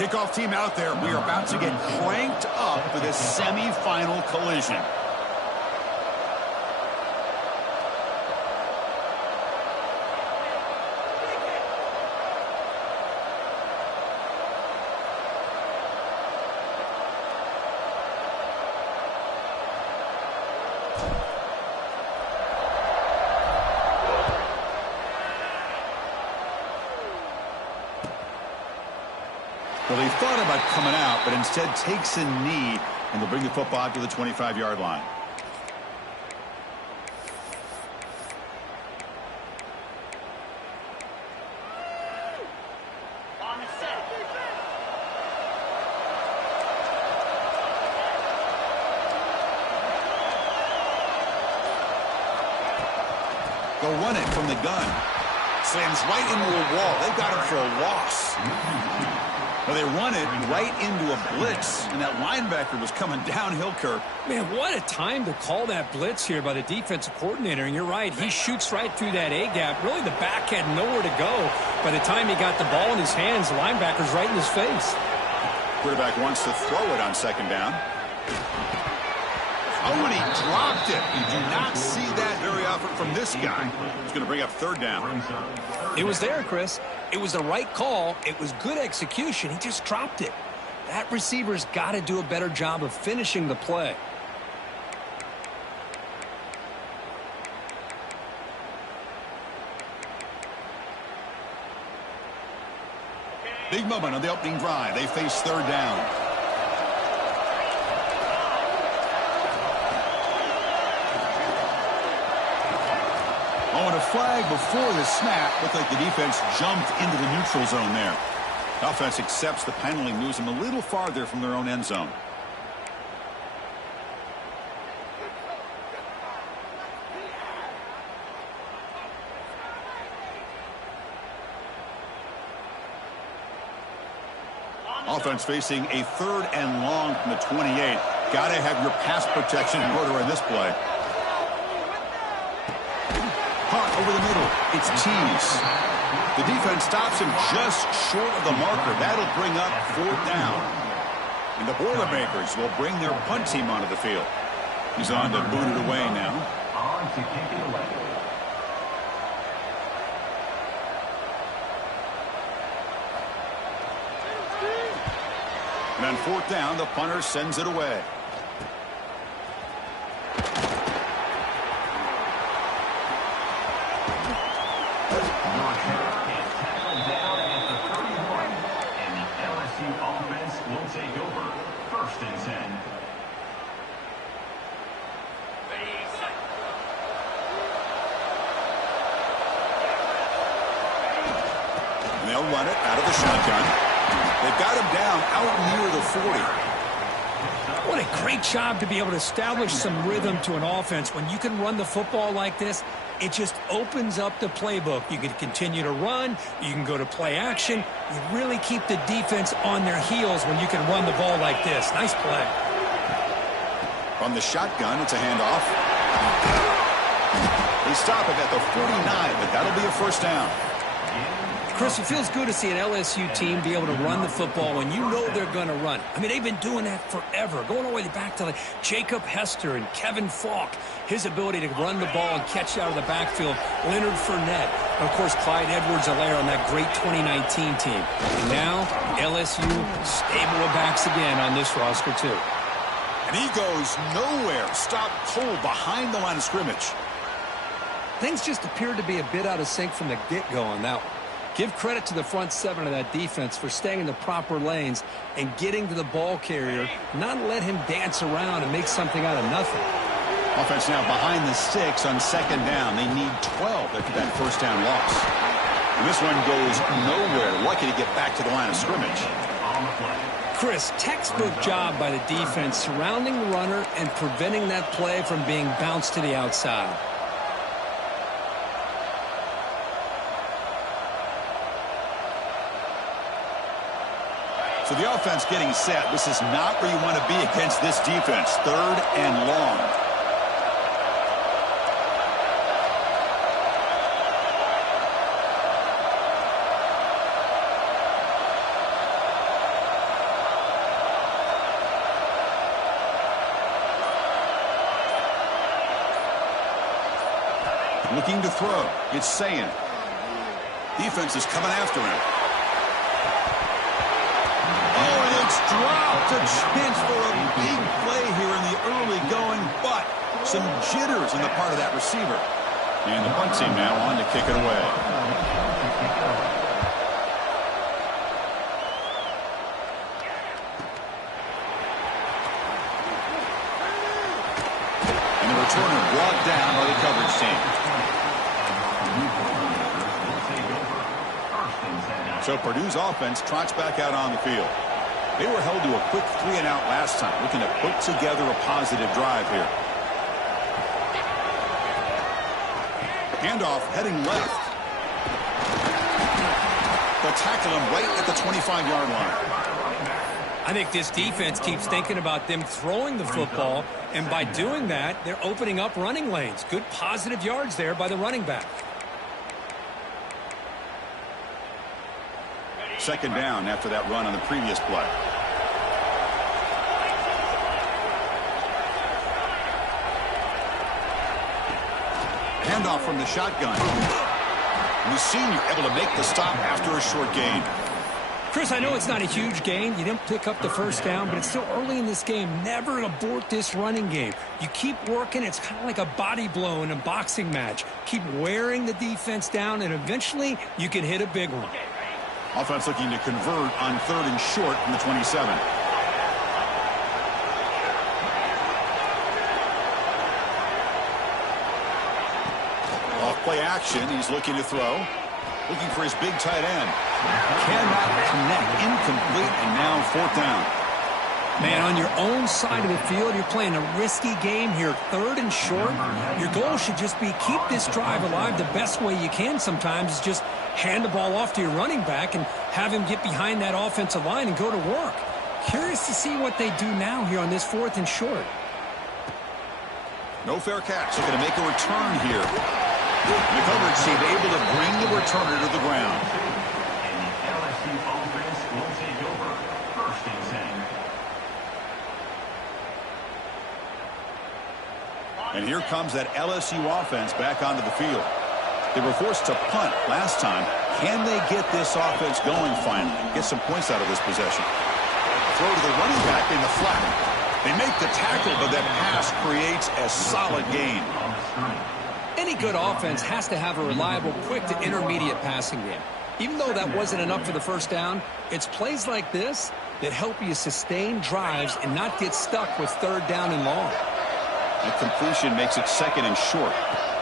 Kickoff team out there. We are about to get cranked up for this semifinal collision. Well, he thought about coming out, but instead takes a knee, and they'll bring the football out to the 25-yard line. They'll run it from the gun. Slams right into a wall. They've got him for a loss. Well, they run it right into a blitz, and that linebacker was coming downhill, Kirk. Man, what a time to call that blitz here by the defensive coordinator. And you're right, he shoots right through that A-gap. Really, the back had nowhere to go. By the time he got the ball in his hands, the linebacker's right in his face. Quarterback wants to throw it on second down. Oh, and he dropped it. You do not see that very often from this guy. He's going to bring up third down. It was there, Chris. It was the right call. It was good execution. He just dropped it. That receiver's got to do a better job of finishing the play. Big moment on the opening drive. They face third down. Oh, and a flag before the snap. Looked like the defense jumped into the neutral zone there. Offense accepts the penalty, moves them a little farther from their own end zone. Offense facing a third and long from the 28. Got to have your pass protection in order on this play. Hawk over the middle. It's Tease. The defense stops him just short of the marker. That'll bring up fourth down. And the Boilermakers will bring their punt team onto the field. He's on to boot it away now. On to kick it away. And on fourth down, the punter sends it away. They'll run it out of the shotgun. They've got him down out near the 40. What a great job to be able to establish some rhythm to an offense. When you can run the football like this, it just opens up the playbook. You can continue to run. You can go to play action. You really keep the defense on their heels when you can run the ball like this. Nice play. From the shotgun, it's a handoff. They stop it at the 49, but that'll be a first down. Chris, it feels good to see an LSU team be able to run the football when you know they're going to run. I mean, they've been doing that forever, going all the way back to like Jacob Hester and Kevin Falk. His ability to run the ball and catch out of the backfield, Leonard Fournette, and of course Clyde Edwards-Helaire on that great 2019 team. And now LSU stable of backs again on this roster too. And he goes nowhere. Stop cold behind the line of scrimmage. Things just appeared to be a bit out of sync from the get-go on that one. Give credit to the front seven of that defense for staying in the proper lanes and getting to the ball carrier, not let him dance around and make something out of nothing. Offense now behind the sticks on second down. They need 12 after that first down loss. And this one goes nowhere. Lucky to get back to the line of scrimmage. Chris, textbook job by the defense surrounding the runner and preventing that play from being bounced to the outside. So the offense getting set. This is not where you want to be against this defense. Third and long. Looking to throw. It's saying. Defense is coming after him. Oh, and it's dropped. A chance for a big play here in the early going, but some jitters on the part of that receiver. And the punt team now on to kick it away. And the returner brought down by the coverage team. So Purdue's offense trots back out on the field. They were held to a quick 3-and-out last time, looking to put together a positive drive here. Handoff heading left. They'll tackle him right at the 25-yard line. I think this defense keeps thinking about them throwing the football, and by doing that, they're opening up running lanes. Good positive yards there by the running back. Second down after that run on the previous play. Handoff from the shotgun. And the senior able to make the stop after a short gain. Chris, I know it's not a huge gain. You didn't pick up the first down, but it's still early in this game. Never abort this running game. You keep working. It's kind of like a body blow in a boxing match. Keep wearing the defense down, and eventually you can hit a big one. Offense looking to convert on 3rd and short from the 27. Off play action. He's looking to throw. Looking for his big tight end. Cannot connect. Incomplete, and now 4th down. Man, on your own side of the field, you're playing a risky game here. 3rd and short. Your goal should just be keep this drive alive the best way you can sometimes is just hand the ball off to your running back and have him get behind that offensive line and go to work. Curious to see what they do now here on this 4th and short. No fair catch. Looking to make a return here. The coverage team able to bring the returner to the ground. And the LSU offense will take over 1st and 10. And here comes that LSU offense back onto the field. They were forced to punt last time. Can they get this offense going finally? Get some points out of this possession. Throw to the running back in the flat. They make the tackle, but that pass creates a solid gain. Any good offense has to have a reliable, quick to intermediate passing game. Even though that wasn't enough for the first down, it's plays like this that help you sustain drives and not get stuck with 3rd down and long. That completion makes it 2nd and short.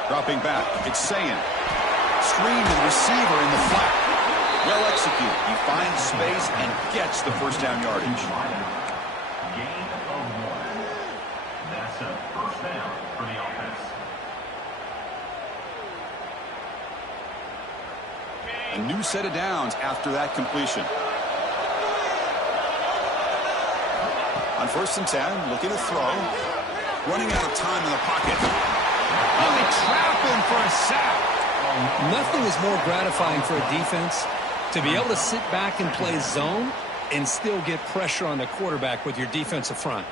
Dropping back, it's saying. Screen to the receiver in the flat. Well executed. He finds space and gets the 1st down yardage. Gain of 1. That's a 1st down for the offense. A new set of downs after that completion. On 1st and 10, looking to throw. Running out of time in the pocket. Oh, they trap him for a sack. Nothing is more gratifying for a defense to be able to sit back and play zone and still get pressure on the quarterback with your defensive front.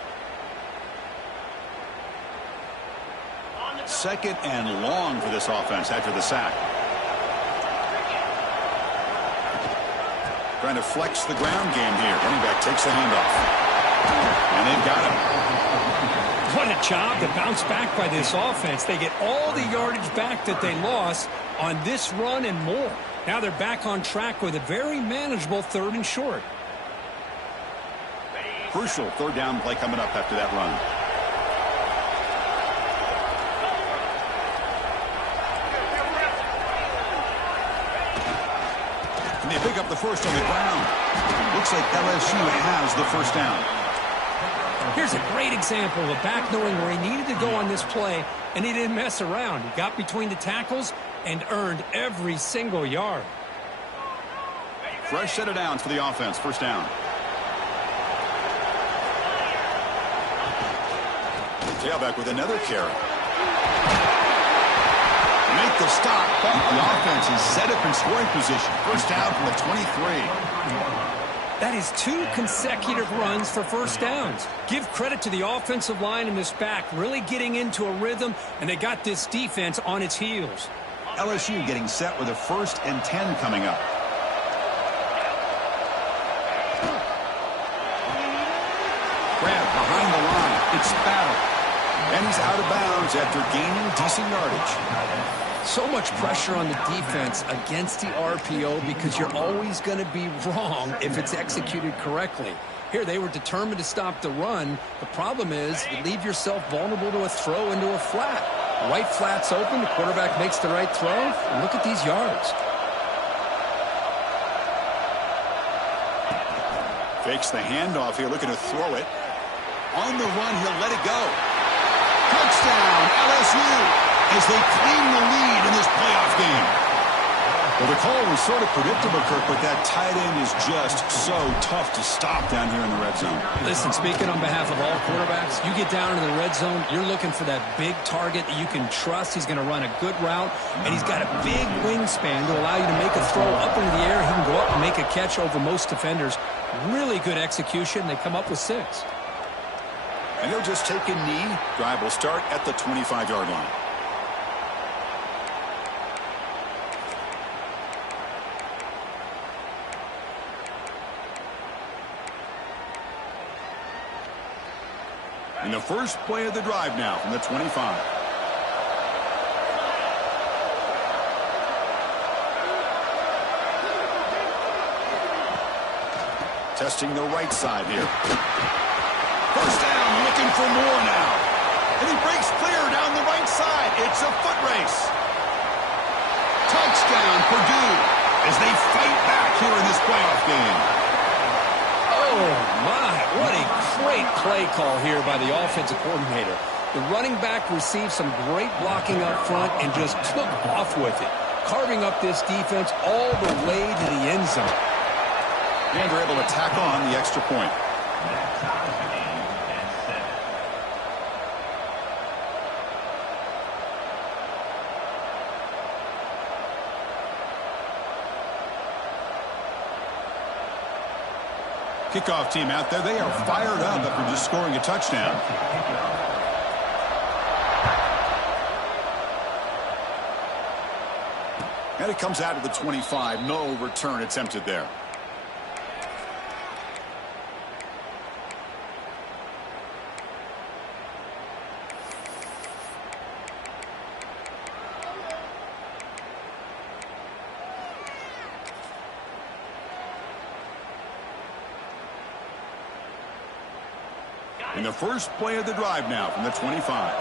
2nd and long for this offense after the sack. Trying to flex the ground game here. Running back takes the handoff. And they've got him. What a job to bounce back by this offense. They get all the yardage back that they lost on this run and more. Now they're back on track with a very manageable 3rd and short. Crucial 3rd down play coming up after that run. And they pick up the 1st on the ground. Looks like LSU has the 1st down. Here's a great example of a back knowing where he needed to go on this play, and he didn't mess around. He got between the tackles and earned every single yard. Fresh set of downs for the offense. 1st down. Tailback with another carry. Make the stop, but the offense is set up in scoring position. 1st down from the 23. That is 2 consecutive runs for first downs. Give credit to the offensive line and this back really getting into a rhythm, and they got this defense on its heels. LSU getting set with a 1st and 10 coming up. Grab behind the line. It's Battle. And he's out of bounds after gaining decent yardage. So much pressure on the defense against the RPO because you're always going to be wrong if it's executed correctly. Here, they were determined to stop the run. The problem is you leave yourself vulnerable to a throw into a flat. The right flat's open. The quarterback makes the right throw. And look at these yards. Fakes the handoff here, looking to throw it. On the run, he'll let it go. Touchdown, LSU, as they claim the lead in this playoff game. Well, the call was sort of predictable, Kirk, but that tight end is just so tough to stop down here in the red zone. Listen, speaking on behalf of all quarterbacks, you get down into the red zone, you're looking for that big target that you can trust. He's going to run a good route, and he's got a big wingspan to allow you to make a throw up into the air. He can go up and make a catch over most defenders. Really good execution. They come up with 6. And he'll just take a knee. Drive will start at the 25-yard line. In the first play of the drive now from the 25. Testing the right side here. First down, looking for more now. And he breaks clear down the right side. It's a foot race. Touchdown, Purdue, as they fight back here in this playoff game. Oh, my. What a great play call here by the offensive coordinator. The running back received some great blocking up front and just took off with it, carving up this defense all the way to the end zone. And they're able to tack on the extra point. Kickoff team out there. They are fired up after just scoring a touchdown. And it comes out of the 25. No return attempted there. In the first play of the drive now from the 25.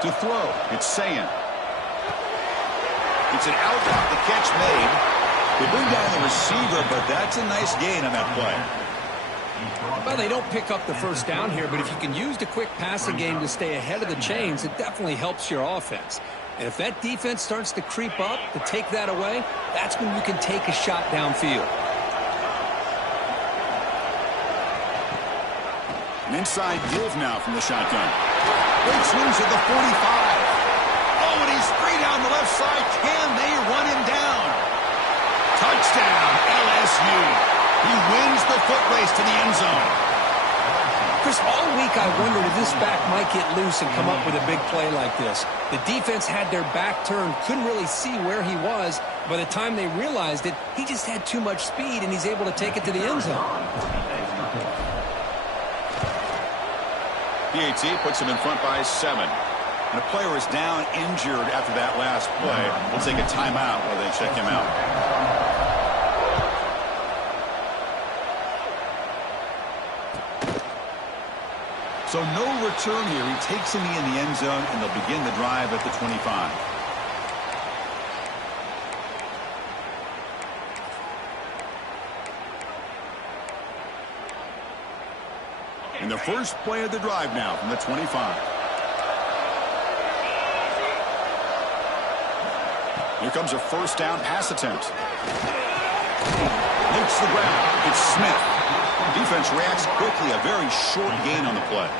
To throw, it's Sayan. It's an out route, the catch made. They bring down the receiver, but that's a nice gain on that play. Well, they don't pick up the first down here, but if you can use the quick passing game to stay ahead of the chains, it definitely helps your offense. And if that defense starts to creep up to take that away, that's when you can take a shot downfield. An inside give now from the shotgun. Great swings at the 45. Oh, and he's free down the left side. Can they run him down? Touchdown, LSU. He wins the foot race to the end zone. Chris, all week I wondered if this back might get loose and come up with a big play like this. The defense had their back turned, couldn't really see where he was. By the time they realized it, he just had too much speed, and he's able to take it to the end zone. PAT puts him in front by 7. And the player is down injured after that last play. We'll take a timeout while they check him out. So no return here. He takes a knee in the end zone, and they'll begin the drive at the 25. In the first play of the drive now from the 25. Here comes a first down pass attempt. Makes the ground. It's Smith. Defense reacts quickly. A very short gain on the play.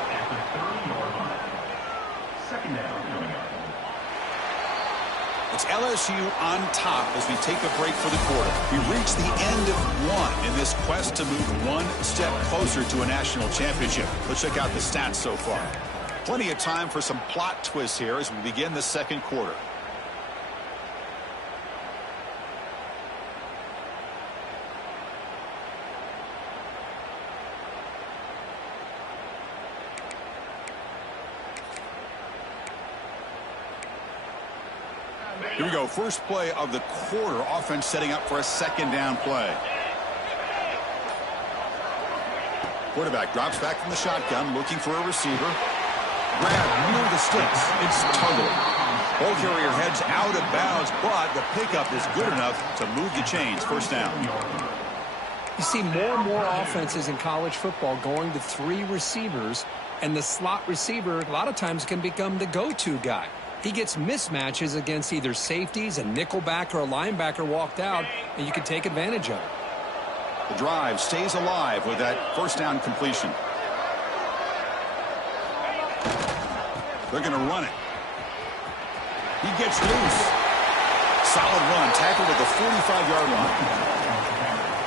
It's LSU on top as we take a break for the quarter. We reach the end of one in this quest to move one step closer to a national championship. Let's check out the stats so far. Plenty of time for some plot twists here as we begin the second quarter. Here we go. First play of the quarter. Offense setting up for a second down play. Quarterback drops back from the shotgun, looking for a receiver. Grab near the sticks. It's Tuggle. Ball carrier heads out of bounds, but the pickup is good enough to move the chains. First down. You see more and more offenses in college football going to 3 receivers, and the slot receiver a lot of times can become the go-to guy. He gets mismatches against either safeties, a nickelback, or a linebacker walked out, and you can take advantage of it. The drive stays alive with that first down completion. They're going to run it. He gets loose. Solid run, tackled at the 45-yard line.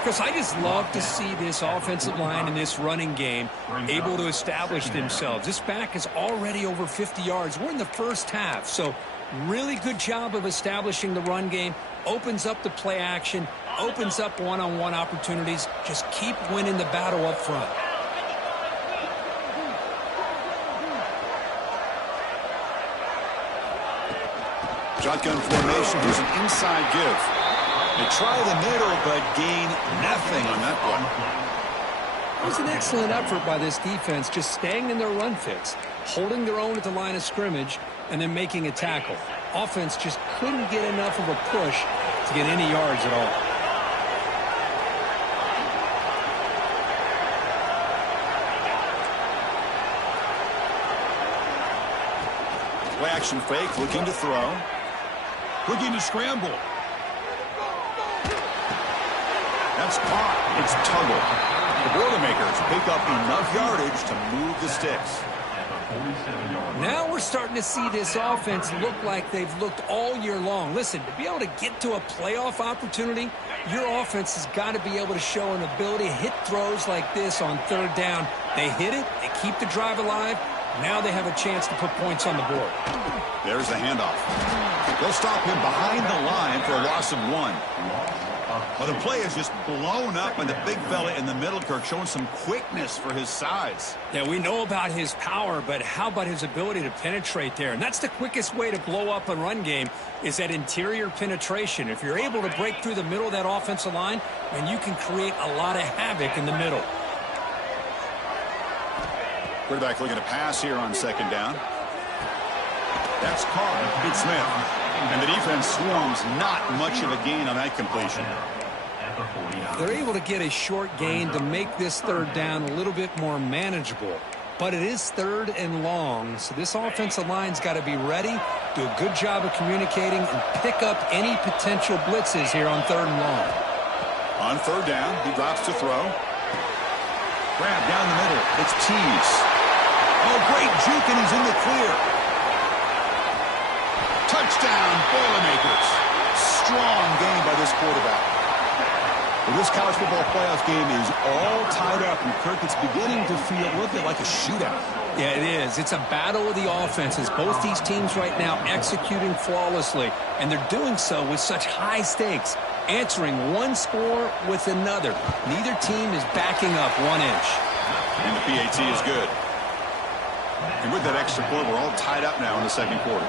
Chris, I just love to see this offensive line and this running game able to establish themselves. This back is already over 50 yards. We're in the first half, so really good job of establishing the run game. Opens up the play action, opens up one-on-one opportunities. Just keep winning the battle up front. Shotgun formation. Here's an inside give. They try the middle, but gain nothing on that one. It was an excellent effort by this defense, just staying in their run fits, holding their own at the line of scrimmage, and then making a tackle. Offense just couldn't get enough of a push to get any yards at all. Play action fake, looking to throw. Looking to scramble. That's caught. It's Tuggle. The Boilermakers pick up enough yardage to move the sticks. Now we're starting to see this offense look like they've looked all year long. Listen, to be able to get to a playoff opportunity, your offense has got to be able to show an ability to hit throws like this on third down. They hit it. They keep the drive alive. Now they have a chance to put points on the board. There's the handoff. They'll stop him behind the line for a loss of 1. Well, the play is just blown up, and the big fella in the middle, Kirk, showing some quickness for his size. Yeah, we know about his power, but how about his ability to penetrate there? And that's the quickest way to blow up a run game is that interior penetration. If you're able to break through the middle of that offensive line, then you can create a lot of havoc in the middle. Quarterback looking to pass here on second down. That's caught. It's Smith. And the defense swarms, not much of a gain on that completion. They're able to get a short gain to make this third down a little bit more manageable. But it is third and long, so this offensive line's got to be ready, do a good job of communicating, and pick up any potential blitzes here on third and long. On third down, he drops to throw. Grab down the middle. It's Tease. Oh, great juke, and he's in the clear. Touchdown, Boilermakers. Strong game by this quarterback. Well, this college football playoff game is all tied up, and Kirk, it's beginning to feel a little bit like a shootout. Yeah, it is. It's a battle of the offenses. Both these teams right now executing flawlessly, and they're doing so with such high stakes, answering one score with another. Neither team is backing up 1 inch. And the PAT is good. And with that extra point, we're all tied up now in the second quarter.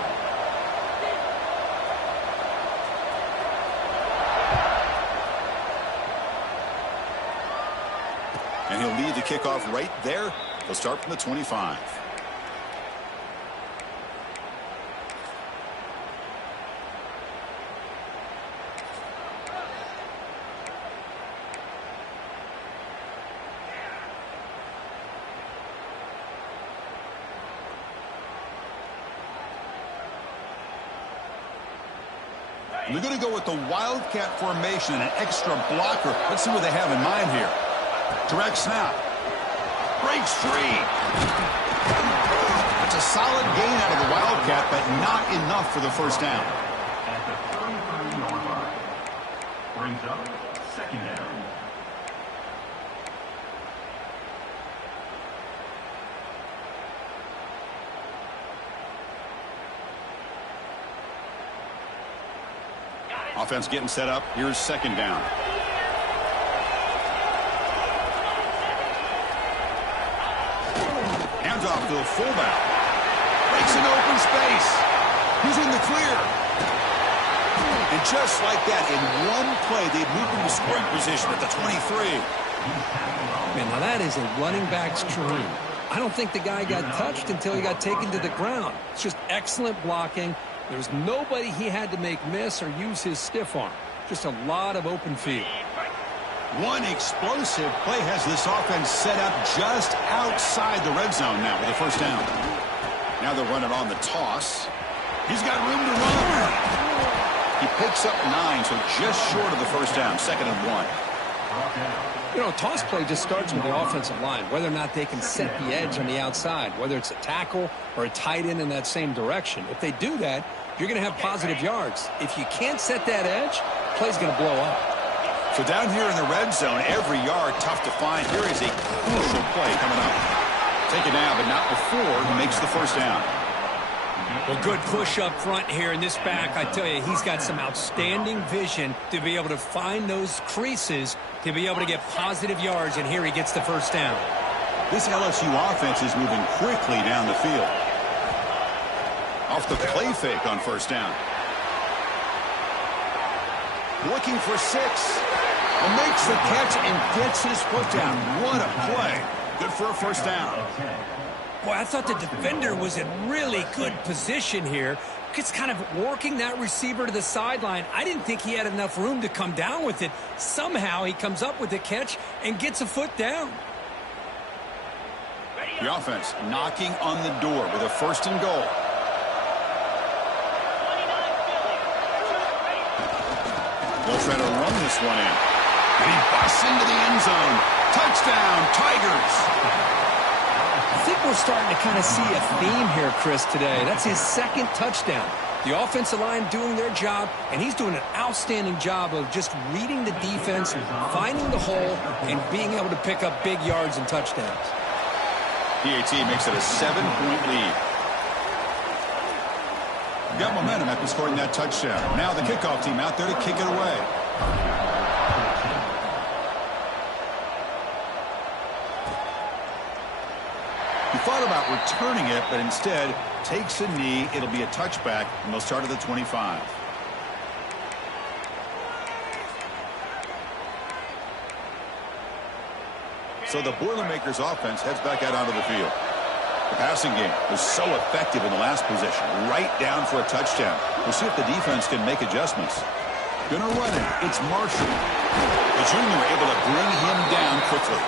And he'll lead the kickoff right there. He'll start from the 25. And they're going to go with the Wildcat formation and an extra blocker. Let's see what they have in mind here. Direct snap. Breaks free. That's a solid gain out of the Wildcat, but not enough for the first down. brings up second down. Offense getting set up. Here's second down. Hands off to the fullback. Breaks into open space. He's in the clear. And just like that, in one play, they moved into scoring position at the 23. Man, now that is a running back's dream. I don't think the guy got touched until he got taken to the ground. It's just excellent blocking. There was nobody he had to make miss or use his stiff arm. Just a lot of open field. One explosive play has this offense set up just outside the red zone now with a first down. Now they're running on the toss. He's got room to run. He picks up 9, so just short of the first down, 2nd and 1. You know, a toss play just starts with the offensive line, whether or not they can set the edge on the outside, whether it's a tackle or a tight end in that same direction. If they do that, you're going to have positive yards. If you can't set that edge, play's going to blow up. So down here in the red zone, every yard tough to find. Here is a crucial play coming up. Take it now, but not before he makes the first down. Well, good push up front here in this back. I tell you, he's got some outstanding vision to be able to find those creases, to be able to get positive yards, and here he gets the first down. This LSU offense is moving quickly down the field. Off the play fake on first down. Looking for 6. And makes the catch and gets his foot down. What a play. Good for a first down. Boy, I thought the defender was in really good position here. Just kind of working that receiver to the sideline. I didn't think he had enough room to come down with it. Somehow he comes up with the catch and gets a foot down. The offense knocking on the door with a 1st and goal. They'll try to run this one in. And he busts into the end zone. Touchdown, Tigers. I think we're starting to kind of see a theme here, Chris, today. That's his 2nd touchdown. The offensive line doing their job, and he's doing an outstanding job of just reading the defense, finding the hole, and being able to pick up big yards and touchdowns. PAT makes it a 7-point lead. Got momentum after scoring that touchdown. Now the kickoff team out there to kick it away. He thought about returning it, but instead takes a knee. It'll be a touchback, and they'll start at the 25. So the Boilermakers offense heads back out onto the field. The passing game was so effective in the last possession, right down for a touchdown. We'll see if the defense can make adjustments. Gonna run it. It's Marshall. The junior able to bring him down quickly.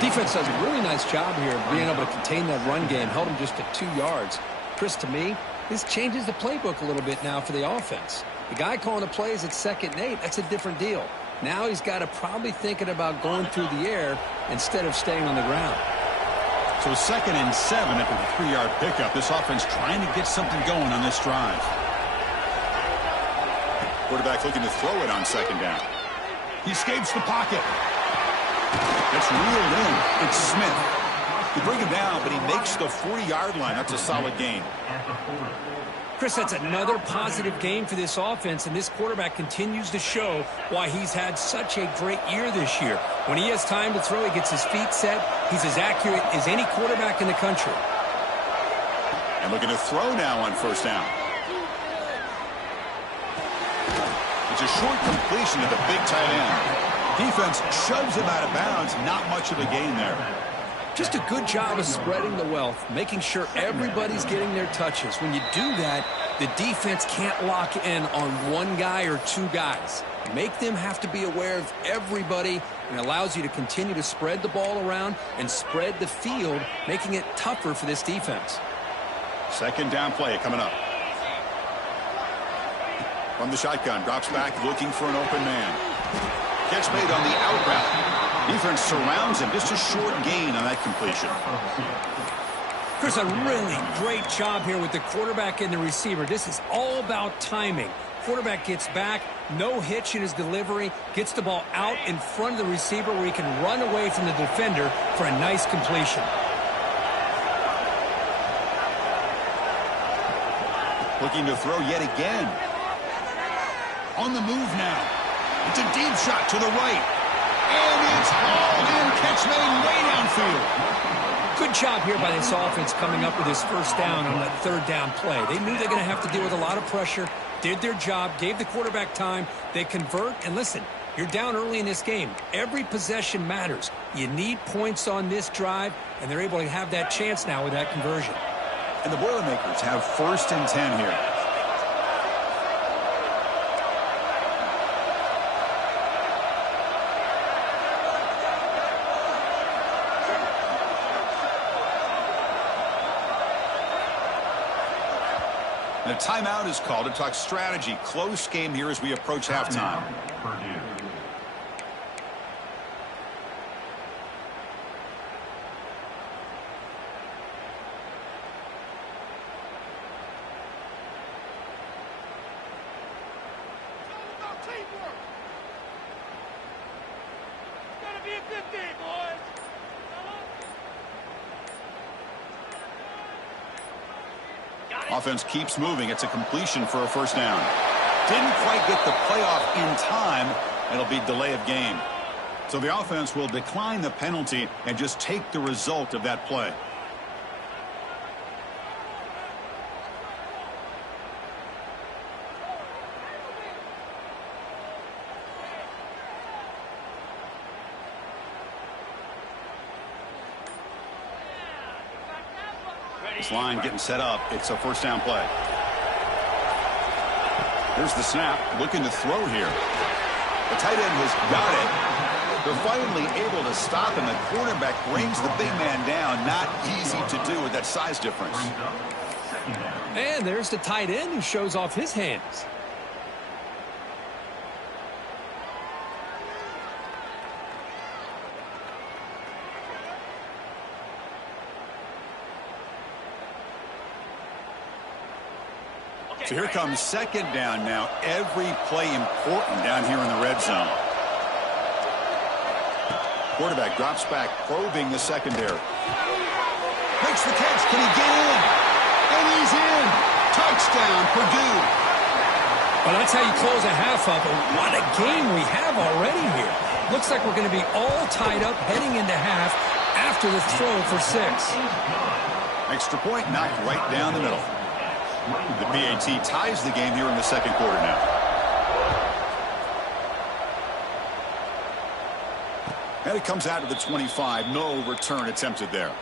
Defense does a really nice job here of being able to contain that run game, held him just to 2 yards. Chris, to me, this changes the playbook a little bit now for the offense. The guy calling the plays at 2nd and 8, that's a different deal. Now he's got to probably thinking about going through the air instead of staying on the ground. So 2nd and 7 after the 3-yard pickup. This offense trying to get something going on this drive. Quarterback looking to throw it on 2nd down. He escapes the pocket. That's reeled in. It's Smith. They bring him down, but he makes the 40-yard line. That's a solid gain. Chris, that's another positive game for this offense, and this quarterback continues to show why he's had such a great year this year. When he has time to throw, he gets his feet set. He's as accurate as any quarterback in the country. And looking to throw now on 1st down. It's a short completion to the big tight end. Defense shoves him out of bounds. Not much of a gain there. Just a good job of spreading the wealth, making sure everybody's getting their touches. When you do that, the defense can't lock in on one guy or 2 guys. Make them have to be aware of everybody, and allows you to continue to spread the ball around and spread the field, making it tougher for this defense. 2nd down play coming up. From the shotgun, drops back looking for an open man. Catch made on the out route. Defense surrounds him. Just a short gain on that completion. Chris, a really great job here with the quarterback and the receiver. This is all about timing. Quarterback gets back, no hitch in his delivery, gets the ball out in front of the receiver where he can run away from the defender for a nice completion. Looking to throw yet again. On the move now. It's a deep shot to the right. And it's hauled in, catch made way downfield. Good job here by this offense coming up with his first down on that third down play. They knew they're going to have to deal with a lot of pressure, did their job, gave the quarterback time. They convert, and listen, you're down early in this game. Every possession matters. You need points on this drive, and they're able to have that chance now with that conversion. And the Boilermakers have 1st and 10 here. And a timeout is called to talk strategy. Close game here as we approach halftime. Purdue. Offense keeps moving. It's a completion for a first down. Didn't quite get the playoff in time. It'll be delay of game. So the offense will decline the penalty and just take the result of that play. This line getting set up. It's a first down play. Here's the snap. Looking to throw here. The tight end has got it. They're finally able to stop him. The quarterback brings the big man down. Not easy to do with that size difference. And there's the tight end who shows off his hands. So here comes second down now. Every play important down here in the red zone. Quarterback drops back, probing the secondary. Makes the catch. Can he get in? And he's in. Touchdown, Purdue. Well, that's how you close a half up. What a game we have already here. Looks like we're going to be all tied up heading into half after the throw for 6. Extra point knocked right down the middle. The PAT ties the game here in the second quarter now. And it comes out to the 25. No return attempted there.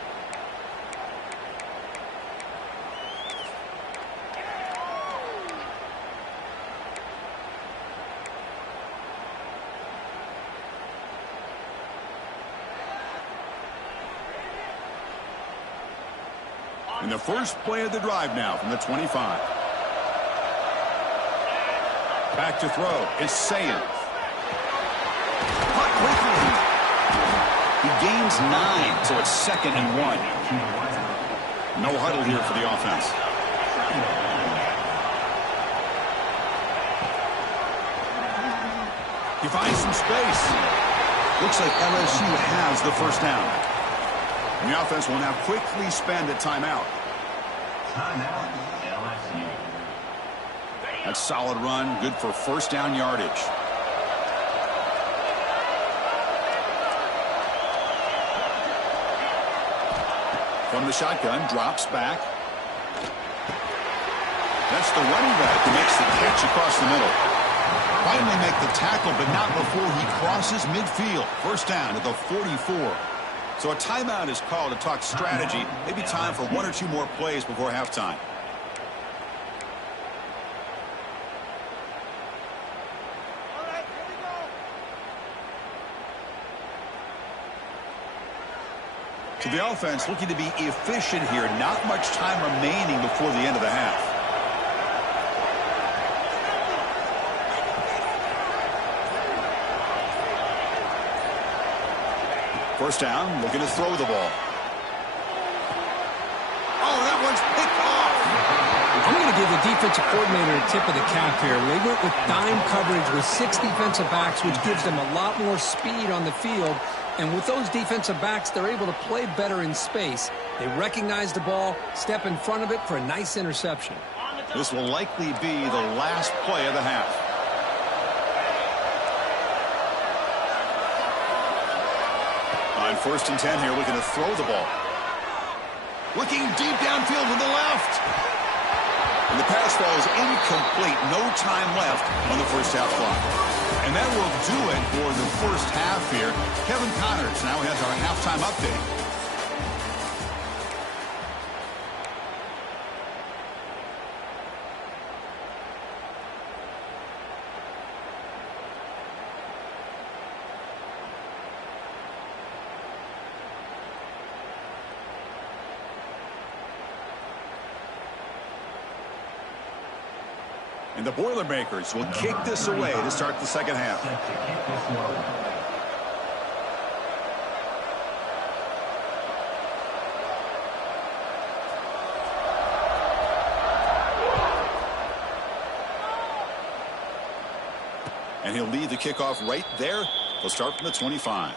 And the first play of the drive now from the 25. Back to throw. It's Sayin. Punt quickly. He gains 9, so it's 2nd and 1. No huddle here for the offense. He finds some space. Looks like LSU has the first down. And the offense will now quickly spend a timeout. Timeout, LSU. That's solid run, good for first down yardage. From the shotgun, drops back. That's the running back who makes the catch across the middle. Finally make the tackle, but not before he crosses midfield. First down at the 44. So a timeout is called to talk strategy. Maybe time for 1 or 2 more plays before halftime. So the offense looking to be efficient here. Not much time remaining before the end of the half. First down, looking to throw the ball. Oh, that one's picked off. I'm going to give the defensive coordinator a tip of the cap here. They went with dime coverage with 6 defensive backs, which gives them a lot more speed on the field. And with those defensive backs, they're able to play better in space. They recognize the ball, step in front of it for a nice interception. This will likely be the last play of the half. On 1st and 10 here, looking to throw the ball. Looking deep downfield to the left. And the pass falls incomplete. No time left on the first half clock. And that will do it for the first half here. Kevin Connors now has our halftime update. And the Boilermakers will kick this away to start the second half. And he'll lead the kickoff right there. They'll start from the 25.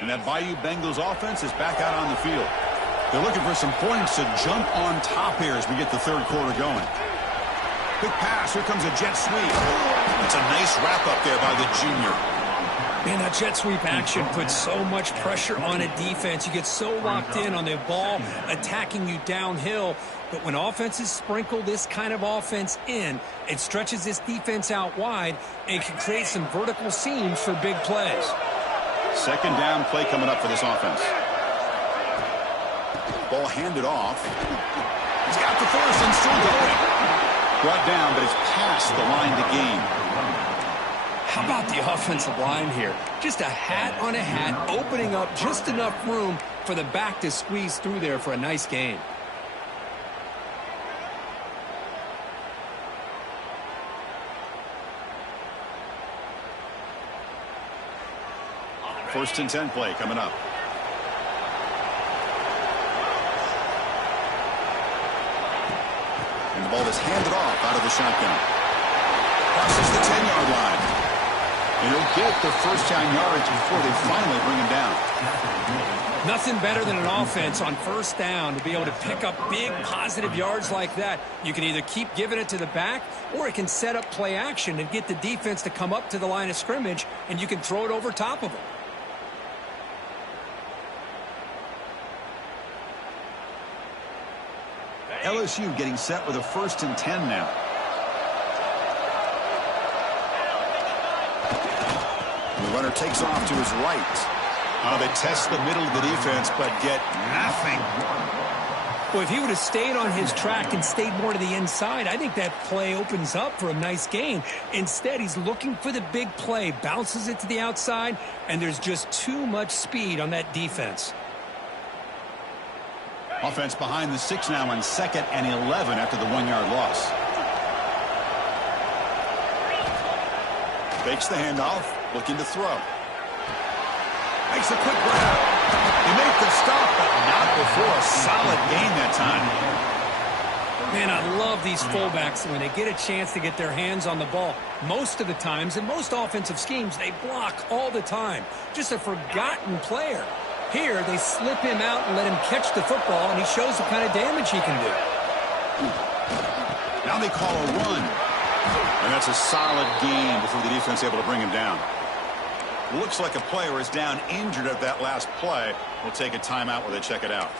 And that Bayou Bengals offense is back out on the field. They're looking for some points to jump on top here as we get the third quarter going. Quick pass. Here comes a jet sweep. It's a nice wrap up there by the junior. Man, that jet sweep action puts so much pressure on a defense. You get so locked in on the ball attacking you downhill. But when offenses sprinkle this kind of offense in, it stretches this defense out wide and can create some vertical seams for big plays. Second down play coming up for this offense. Ball handed off. He's got the first and still going. Brought down, but it's past the line to gain. How about the offensive line here? Just a hat on a hat, opening up just enough room for the back to squeeze through there for a nice gain. First and 10 play coming up. And the ball is handed off out of the shotgun. Crosses the 10-yard line. And he'll get the first down yardage before they finally bring him down. Nothing better than an offense on first down to be able to pick up big positive yards like that. You can either keep giving it to the back, or it can set up play action and get the defense to come up to the line of scrimmage, and you can throw it over top of them. LSU getting set with a 1st and 10 now. And the runner takes off to his right. They test the middle of the defense, but get nothing. Well, if he would have stayed on his track and stayed more to the inside, I think that play opens up for a nice gain. Instead, he's looking for the big play, bounces it to the outside, and there's just too much speed on that defense. Offense behind the 6 now on 2nd and 11 after the 1-yard loss. Fakes the handoff, looking to throw. Makes a quick grab. He made the stop, but not before a solid gain that time. Man, I love these fullbacks when they get a chance to get their hands on the ball. Most of the times, in most offensive schemes, they block all the time. Just a forgotten player. Here, they slip him out and let him catch the football, and he shows the kind of damage he can do. Now they call a run. And that's a solid gain before the defense is able to bring him down. Looks like a player is down injured at that last play. We'll take a timeout while they check it out.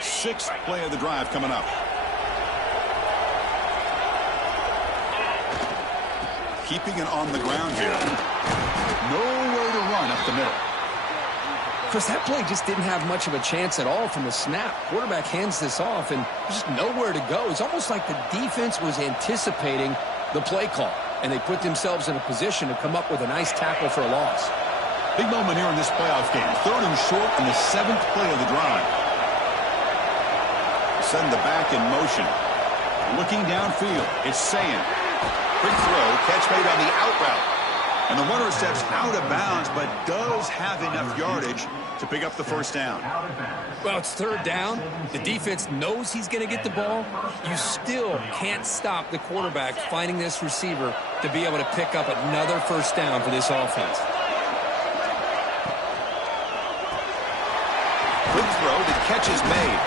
Sixth play of the drive coming up. Keeping it on the ground here. Nowhere to run up the middle. Chris, that play just didn't have much of a chance at all from the snap. Quarterback hands this off, and there's just nowhere to go. It's almost like the defense was anticipating the play call, and they put themselves in a position to come up with a nice tackle for a loss. Big moment here in this playoff game. 3rd and short in the 7th play of the drive. Send the back in motion. Looking downfield, it's Sayin. Quick throw, catch made on the out route. And the runner steps out of bounds, but does have enough yardage to pick up the first down. Well, it's 3rd down. The defense knows he's going to get the ball. You still can't stop the quarterback finding this receiver to be able to pick up another first down for this offense. Quick throw, the catch is made.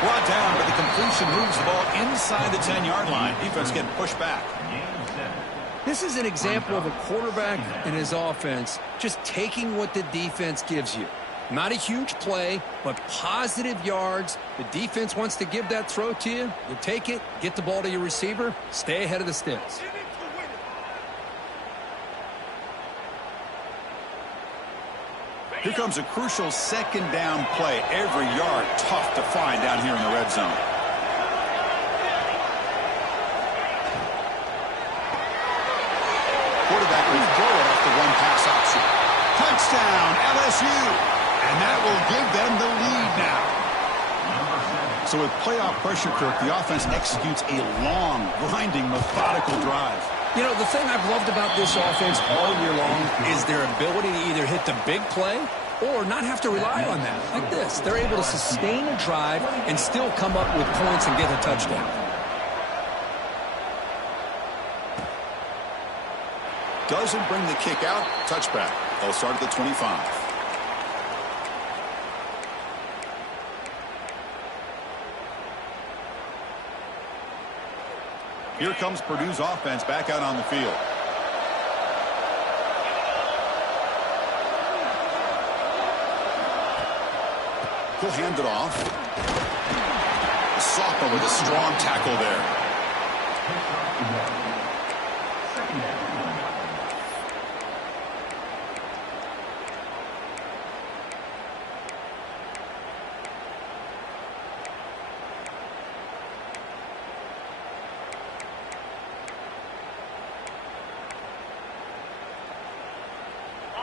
Brought down, but the completion moves the ball inside the 10-yard line. Defense getting pushed back. This is an example of a quarterback and his offense just taking what the defense gives you. Not a huge play, but positive yards. The defense wants to give that throw to you. You take it, get the ball to your receiver, stay ahead of the sticks. Here comes a crucial 2nd down play. Every yard tough to find down here in the red zone. Quarterback will throw it off the one-pass option. Touchdown, LSU. And that will give them the lead now. So with playoff pressure, Kirk, the offense executes a long, grinding, methodical drive. You know, the thing I've loved about this offense all year long is their ability to either hit the big play or not have to rely on that. Like this, they're able to sustain a drive and still come up with points and get a touchdown. Doesn't bring the kick out. Touchback. They'll start at the 25. Here comes Purdue's offense back out on the field. He'll hand it off. The sophomore with a strong tackle there.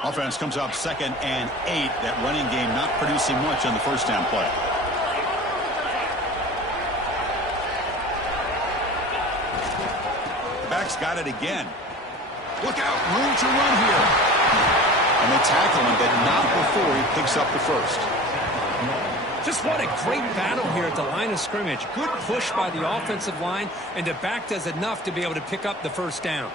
Offense comes up 2nd and 8. That running game not producing much on the first down play. The back's got it again. Look out, room to run here. And they tackle him, but not before he picks up the first. Just what a great battle here at the line of scrimmage. Good push by the offensive line, and the back does enough to be able to pick up the first down.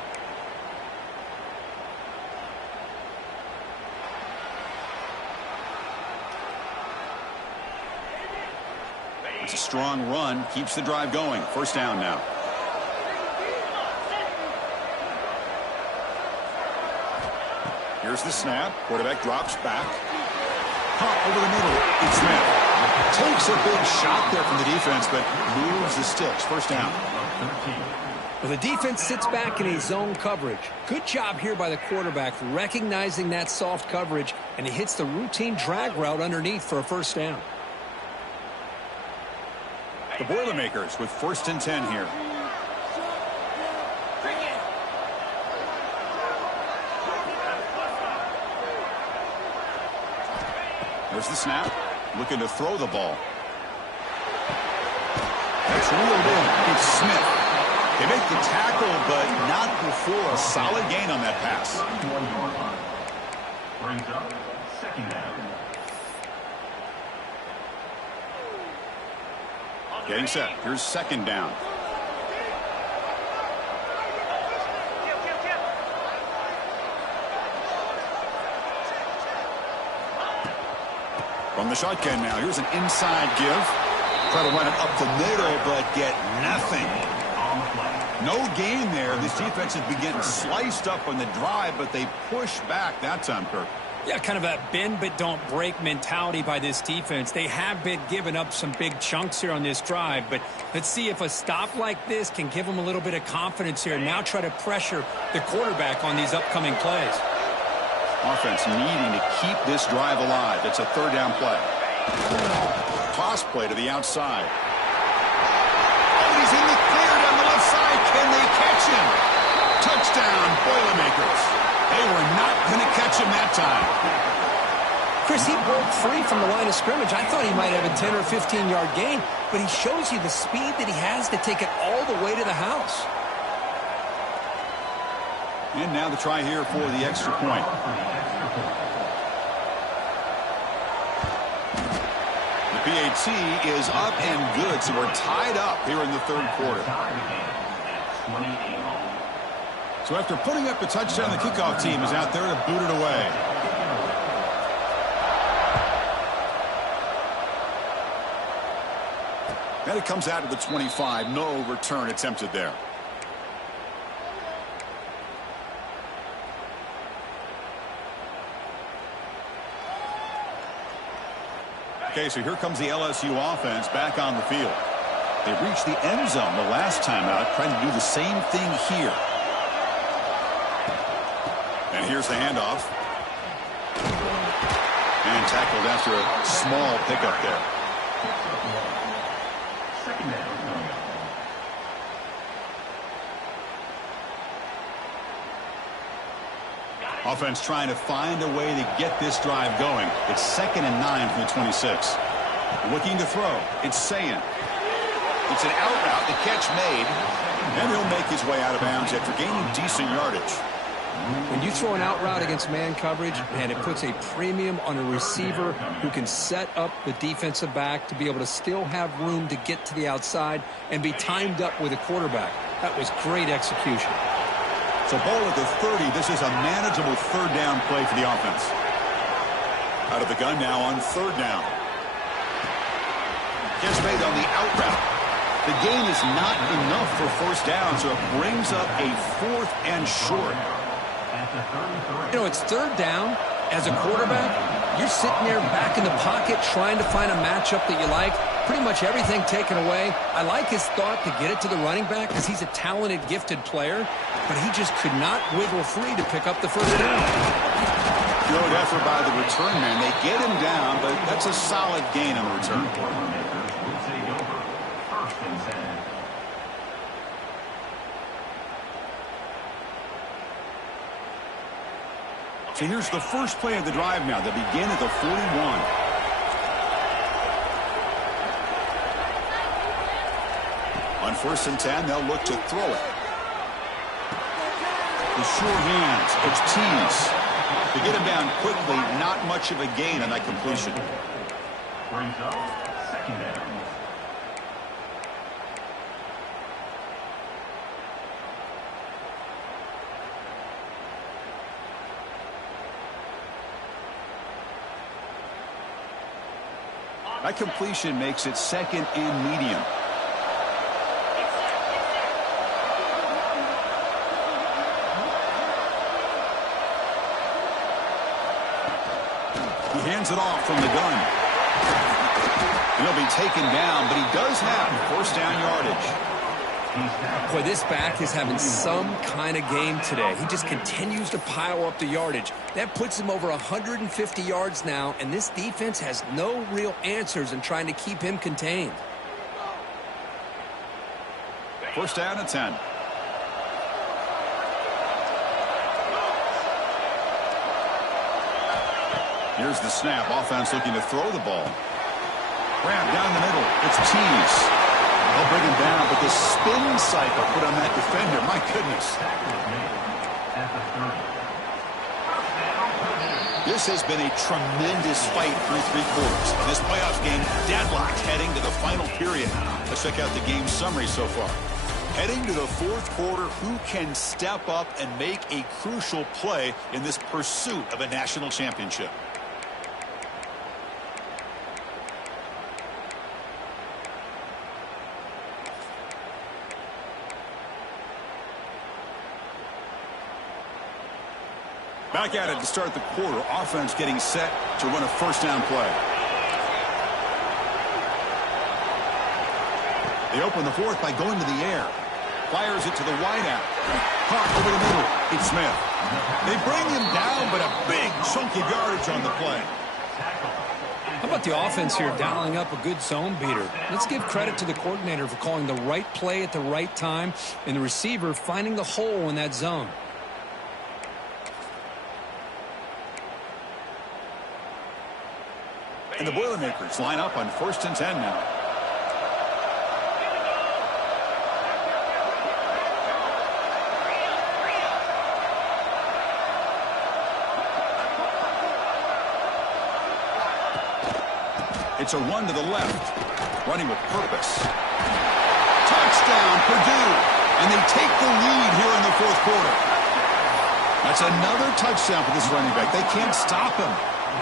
It's a strong run, keeps the drive going. First down now. Here's the snap. Quarterback drops back. Pop over the middle. It's Smith. Takes a big shot there from the defense, but moves the sticks. First down. Well, the defense sits back in a zone coverage. Good job here by the quarterback recognizing that soft coverage, and he hits the routine drag route underneath for a first down. The Boilermakers with 1st and 10 here. There's the snap. Looking to throw the ball. That's reeled in. It's Smith. They make the tackle, but not before a solid gain on that pass. Brings up 2nd down. Getting set. Here's 2nd down. From the shotgun now. Here's an inside give. Try to run it up the middle, but get nothing. No gain there. This defense has been getting sliced up on the drive, but they push back that time, Kirk. Yeah, kind of a bend but don't break mentality by this defense. They have been giving up some big chunks here on this drive, but let's see if a stop like this can give them a little bit of confidence here and now try to pressure the quarterback on these upcoming plays. Offense needing to keep this drive alive. It's a third down play. Toss play to the outside. Oh, he's in the clear down the left side. Can they catch him? Touchdown, Boilermakers. They were not going to catch him that time. Chris, he broke free from the line of scrimmage. I thought he might have a 10 or 15-yard gain, but he shows you the speed that he has to take it all the way to the house. And now the try here for the extra point. The PAT is up and good, so we're tied up here in the third quarter. So after putting up the touchdown, the kickoff team is out there to boot it away. And it comes out of the 25. No return attempted there. Okay, so here comes the LSU offense back on the field. They reached the end zone the last time out, trying to do the same thing here. And here's the handoff. And tackled after a small pickup there. Offense trying to find a way to get this drive going. It's 2nd and 9 from the 26. Looking to throw. It's Sayin. It's an out route. The catch made. And he'll make his way out of bounds after gaining decent yardage. When you throw an out route against man coverage, man, it puts a premium on a receiver who can set up the defensive back to be able to still have room to get to the outside and be timed up with a quarterback. That was great execution. So ball at the 30. This is a manageable third down play for the offense. Out of the gun now on third down. Catch made on the out route. The gain is not enough for first down, so it brings up a 4th and short. You know, it's third down. As a quarterback, you're sitting there back in the pocket trying to find a matchup that you like. Pretty much everything taken away. I like his thought to get it to the running back because he's a talented, gifted player, but he just could not wiggle free to pick up the first down. Good effort by the return man. They get him down, but that's a solid gain on the return. So here's the first play of the drive now. They begin at the 41. On 1st and 10, they'll look to throw it. The sure hands. It's Tees. To get him down quickly, not much of a gain on that completion. Brings up 2nd down. That completion makes it 2nd and medium. He hands it off from the gun. He'll be taken down, but he does have first down yardage. Boy, this back is having some kind of game today. He just continues to pile up the yardage. That puts him over 150 yards now, and this defense has no real answers in trying to keep him contained. First down and 10. Here's the snap. Offense looking to throw the ball. Grab down the middle. It's Tees. They'll bring him down, but the spin cycle put on that defender. My goodness. This has been a tremendous fight through 3 quarters. This playoff game deadlocked heading to the final period. Let's check out the game summary so far. Heading to the 4th quarter, who can step up and make a crucial play in this pursuit of a national championship? Back at it to start the quarter. Offense getting set to run a first down play. They open the 4th by going to the air. Fires it to the wideout. Caught over the middle. It's Smith. They bring him down, but a big chunk of yardage on the play. How about the offense here dialing up a good zone beater? Let's give credit to the coordinator for calling the right play at the right time and the receiver finding the hole in that zone. And the Boilermakers line up on 1st and 10 now. It's a run to the left. Running with purpose. Touchdown, Purdue. And they take the lead here in the 4th quarter. That's another touchdown for this running back. They can't stop him.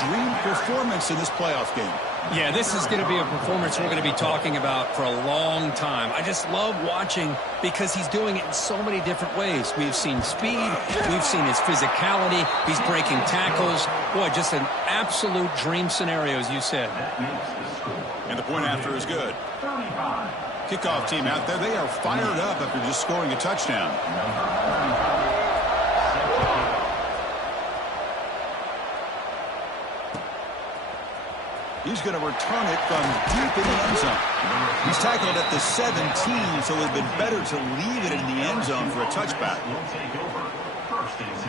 Dream performance in this playoff game. Yeah, this is going to be a performance we're going to be talking about for a long time. I just love watching because he's doing it in so many different ways. We've seen speed. We've seen his physicality. He's breaking tackles. Boy, just an absolute dream scenario, as you said. And the point after is good. Kickoff team out there. They are fired up after just scoring a touchdown. He's going to return it from deep in the end zone. He's tackled at the 17, so it would have been better to leave it in the end zone for a touchback. Will take over 1st and 10.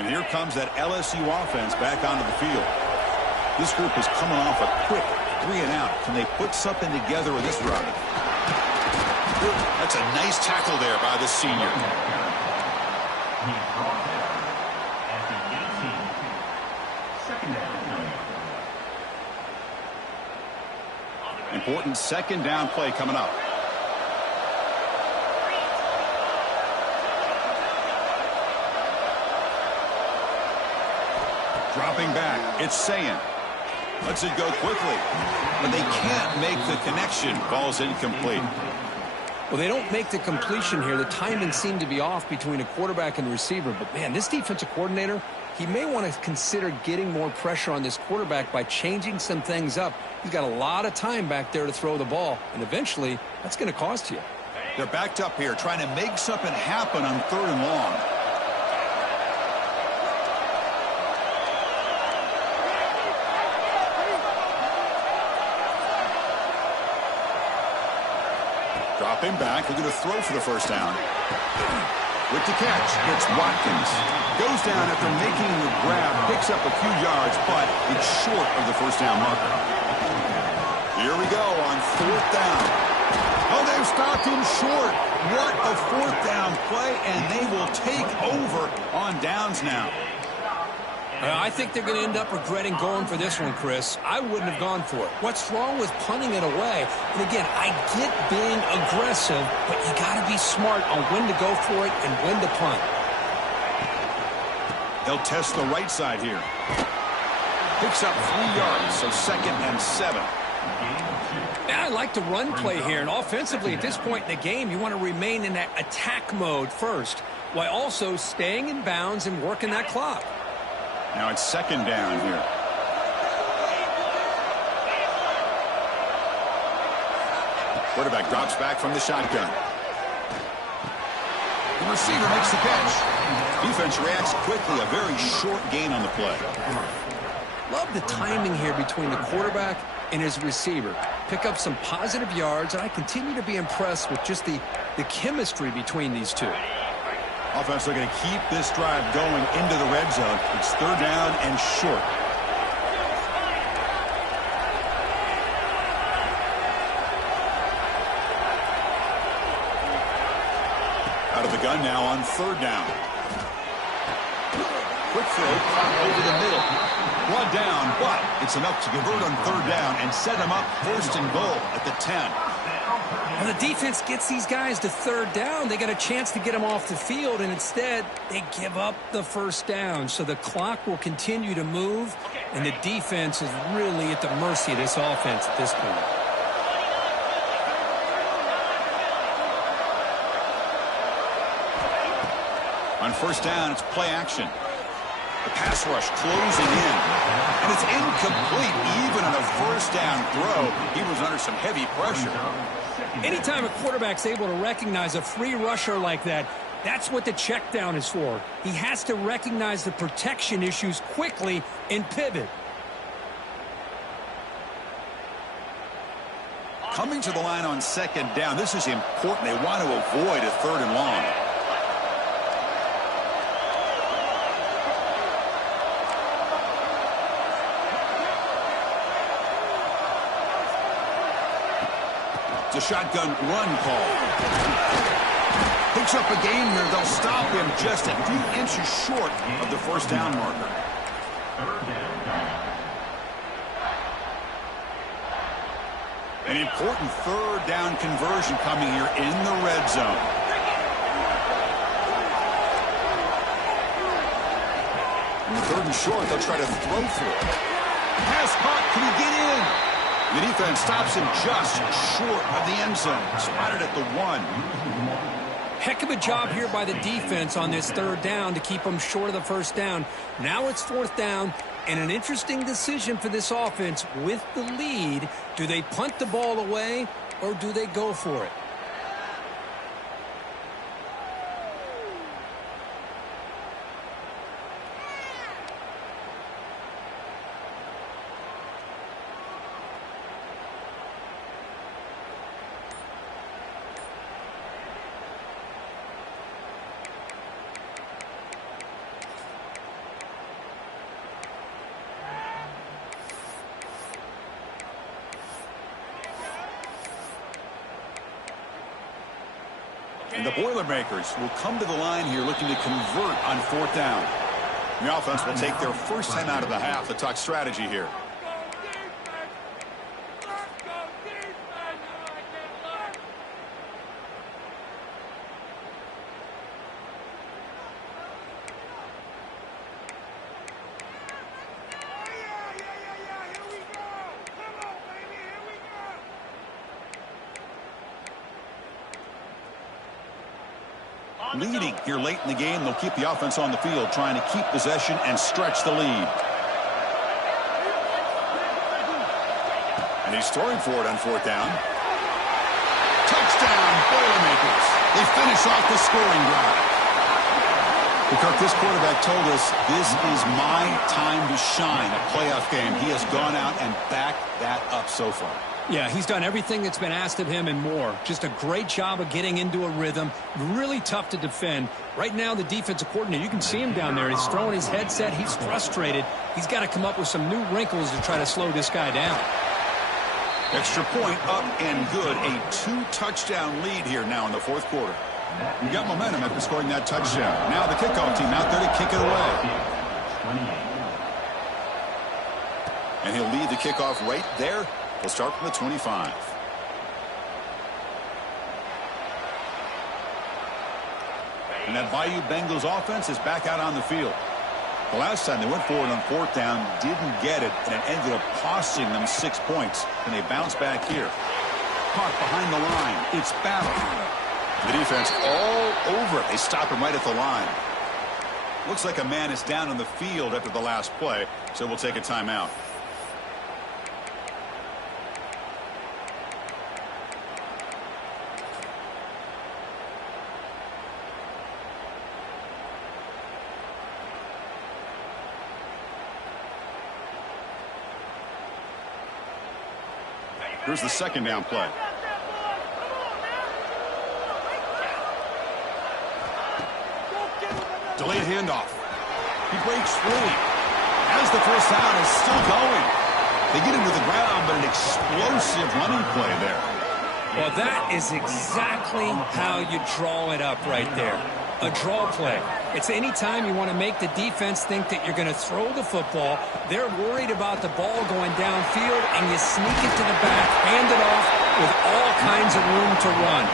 And here comes that LSU offense back onto the field. This group is coming off a quick 3 and out. Can they put something together with this run? That's a nice tackle there by the senior. He's brought down at the 18. 2nd down. Important 2nd down play coming up. Dropping back, it's Sayin. Lets it go quickly, but they can't make the connection. Ball's incomplete. Well, they don't make the completion here. The timing seemed to be off between a quarterback and the receiver. But, man, this defensive coordinator, he may want to consider getting more pressure on this quarterback by changing some things up. He's got a lot of time back there to throw the ball, and eventually that's going to cost you. They're backed up here trying to make something happen on 3rd and long. Dropping back, looking to throw for the 1st down. With the catch, it's Watkins. Goes down after making the grab, picks up a few yards, but it's short of the 1st down marker. Here we go on 4th down. Oh, they've stopped him short. What a 4th down play, and they will take over on downs now. I think they're going to end up regretting going for this one, Chris. I wouldn't have gone for it. What's wrong with punting it away? And again, I get being aggressive, but you got to be smart on when to go for it and when to punt. They'll test the right side here. Picks up 3 yards, so 2nd and 7. Yeah, I like the run play here, and offensively at this point in the game, you want to remain in that attack mode first, while also staying in bounds and working that clock. Now it's 2nd down here. Quarterback drops back from the shotgun. The receiver makes the catch. Defense reacts quickly. A very short gain on the play. Love the timing here between the quarterback and his receiver. Pick up some positive yards, and I continue to be impressed with just the chemistry between these two. Offense looking to keep this drive going into the red zone. It's 3rd down and short. Out of the gun now on 3rd down. Quick throw over the middle. Brought down, but it's enough to convert on 3rd down and set them up 1st and goal at the 10. When the defense gets these guys to 3rd down, they got a chance to get them off the field, and instead they give up the 1st down. So the clock will continue to move, and the defense is really at the mercy of this offense at this point. On 1st down, it's play action. The pass rush closing in. And it's incomplete. Even on a first down throw, he was under some heavy pressure. Anytime a quarterback's able to recognize a free rusher like that, that's what the check down is for. He has to recognize the protection issues quickly and pivot. Coming to the line on second down, this is important. They want to avoid a third and long. It's a shotgun run call. Picks up a gain here. They'll stop him just a few inches short of the first down marker. An important third down conversion coming here in the red zone. And the third and short, they'll try to throw for it. Pass caught. Can he get in? The defense stops him just short of the end zone. Spotted at the 1. Heck of a job here by the defense on this third down to keep them short of the first down. Now it's fourth down, and an interesting decision for this offense with the lead. Do they punt the ball away, or do they go for it? And the Boilermakers will come to the line here looking to convert on fourth down. The offense will take their first time out of the half to talk strategy here. Leading here late in the game, they'll keep the offense on the field, trying to keep possession and stretch the lead. And he's throwing for it on fourth down. Touchdown, Boilermakers. They finish off the scoring drive. Kirk, this quarterback told us this is my time to shine, a playoff game. He has gone out and backed that up so far. Yeah, he's done everything that's been asked of him and more. Just a great job of getting into a rhythm. Really tough to defend. Right now, the defensive coordinator, you can see him down there. He's throwing his headset. He's frustrated. He's got to come up with some new wrinkles to try to slow this guy down. Extra point up and good. A 2-touchdown lead here now in the fourth quarter. You got momentum after scoring that touchdown. Now the kickoff team out there to kick it away. And he'll lead the kickoff right there. We'll start from the 25. And that Bayou Bengals offense is back out on the field. The last time they went forward on fourth down, didn't get it, and it ended up costing them 6 points. And they bounce back here. Caught behind the line. It's battle. The defense all over it. They stop him right at the line. Looks like a man is down on the field after the last play, so we'll take a timeout. Here's the second down play. Delayed handoff. He breaks free. As the first down is still going. They get him to the ground, but an explosive running play there. Well, that is exactly how you draw it up right there. A draw play. It's any time you want to make the defense think that you're going to throw the football. They're worried about the ball going downfield, and you sneak it to the back, hand it off with all kinds of room to run.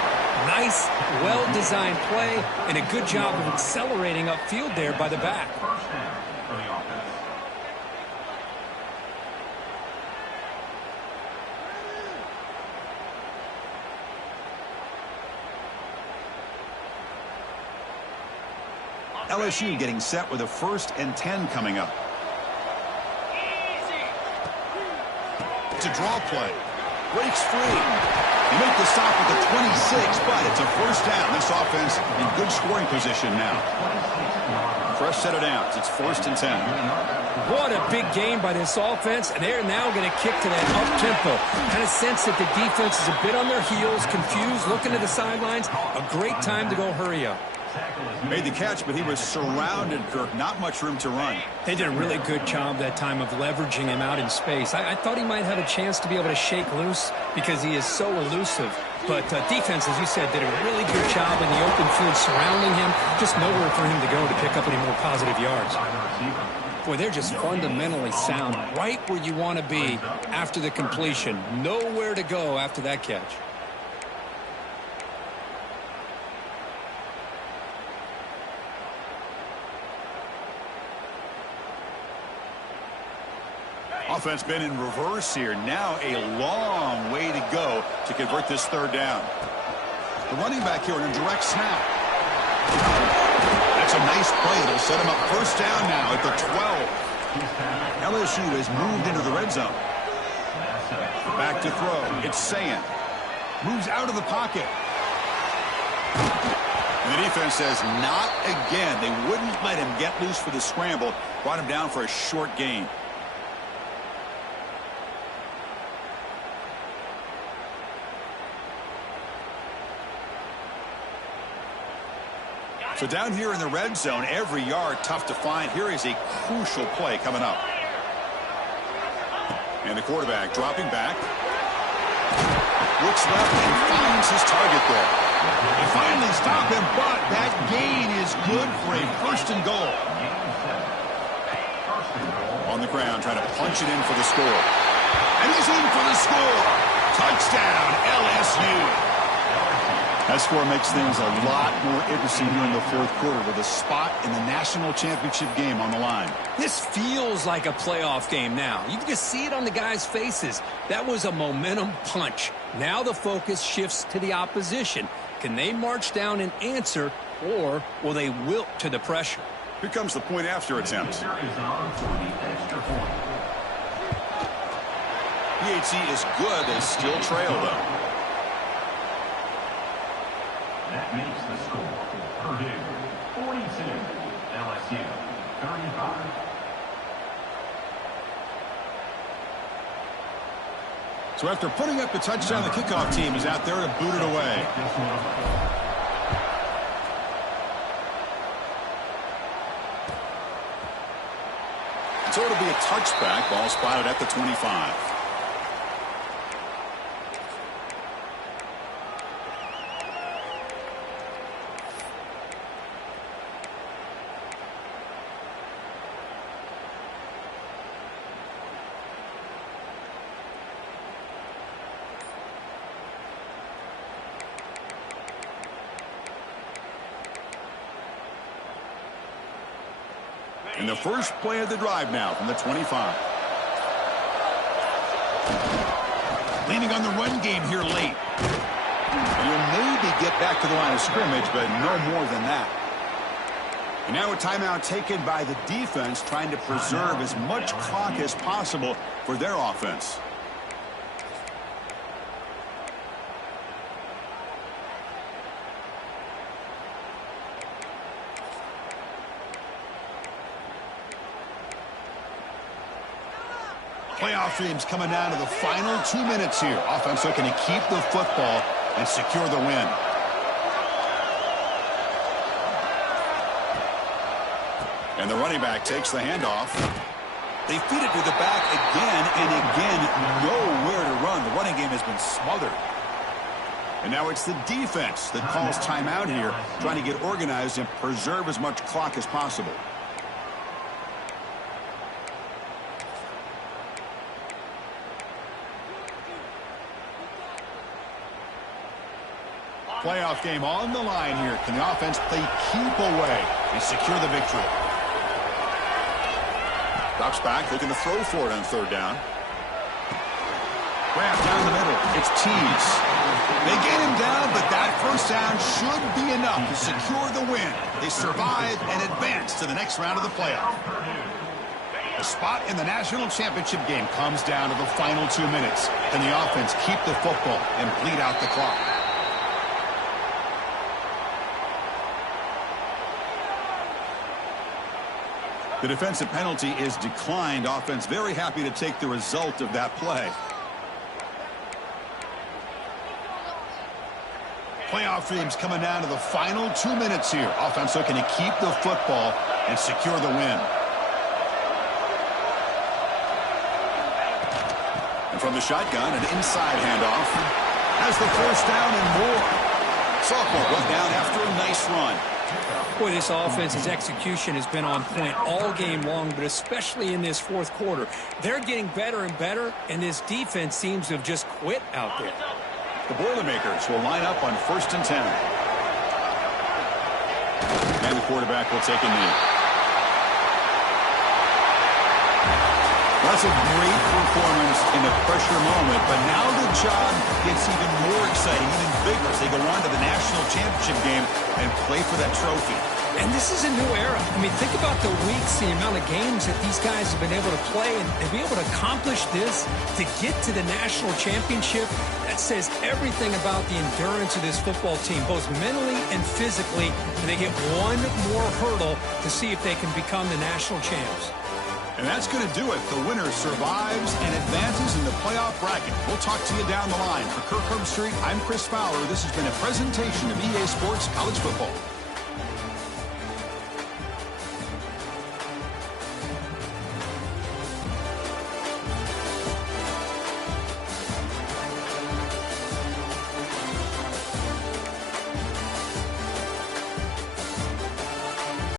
Nice, well-designed play, and a good job of accelerating upfield there by the back. LSU getting set with a 1st and 10 coming up. It's a draw play. Breaks free. They make the stop at the 26, but it's a 1st down. This offense in good scoring position now. Fresh set of downs. It's 1st and 10. What a big game by this offense, and they're now going to kick to that up-tempo. Kind of sense that the defense is a bit on their heels, confused, looking to the sidelines. A great time to go hurry up. Made the catch, but he was surrounded, Kirk. Not much room to run. They did a really good job that time of leveraging him out in space. I thought he might have a chance to be able to shake loose because he is so elusive. But defense, as you said, did a really good job in the open field surrounding him. Just nowhere for him to go to pick up any more positive yards. Boy, they're just fundamentally sound, right where you want to be after the completion. Nowhere to go after that catch. Offense been in reverse here. Now a long way to go to convert this 3rd down. The running back here in a direct snap. That's a nice play. It'll set him up 1st down now at the 12. LSU has moved into the red zone. Back to throw. It's Sayan. Moves out of the pocket. And the defense says not again. They wouldn't let him get loose for the scramble. Brought him down for a short gain. So down here in the red zone, every yard tough to find. Here is a crucial play coming up. And the quarterback dropping back. Looks left and finds his target there. They finally stop him, but that gain is good for a 1st and goal. On the ground, trying to punch it in for the score. And he's in for the score. Touchdown, LSU. That score makes things a lot more interesting here in the 4th quarter with a spot in the national championship game on the line. This feels like a playoff game now. You can just see it on the guys' faces. That was a momentum punch. Now the focus shifts to the opposition. Can they march down and answer, or will they wilt to the pressure? Here comes the point after attempt. PHC is good. They still trail, though. That makes the score. Purdue 42, LSU 35. So after putting up the touchdown, the kickoff team is out there to boot it away. So it'll be a touchback. Ball spotted at the 25. And the first play of the drive now from the 25. Leaning on the run game here late. And he'll maybe get back to the line of scrimmage, but no more than that. And now a timeout taken by the defense, trying to preserve as much clock as possible for their offense. Playoff dreams coming down to the final 2 minutes here. Offense looking to keep the football and secure the win. And the running back takes the handoff. They feed it to the back again and again. Nowhere to run. The running game has been smothered. And now it's the defense that calls timeout here, trying to get organized and preserve as much clock as possible. Playoff game on the line here. Can the offense play keep away and secure the victory? Drops back, looking to throw for it on 3rd down. Grab down the middle. It's Tees. They get him down, but that first down should be enough to secure the win. They survive and advance to the next round of the playoff. The spot in the national championship game comes down to the final 2 minutes. Can the offense keep the football and bleed out the clock? The defensive penalty is declined. Offense very happy to take the result of that play. Playoff dreams coming down to the final 2 minutes here. Offense looking to keep the football and secure the win. And from the shotgun, an inside handoff. Has the first down and more. Sophomore brought down after a nice run. Boy, this offense's execution has been on point all game long, but especially in this fourth quarter. They're getting better and better, and this defense seems to have just quit out there. The Boilermakers will line up on 1st and 10. And the quarterback will take a knee. That's a great performance in a pressure moment, but now the job gets even more exciting, even bigger as they go on to the national championship game and play for that trophy. And this is a new era. I mean, think about the weeks, the amount of games that these guys have been able to play and be able to accomplish this, to get to the national championship. That says everything about the endurance of this football team, both mentally and physically. And they get one more hurdle to see if they can become the national champs. And that's going to do it. The winner survives and advances in the playoff bracket. We'll talk to you down the line. For Kirk Herbstreit, I'm Chris Fowler. This has been a presentation of EA Sports College Football.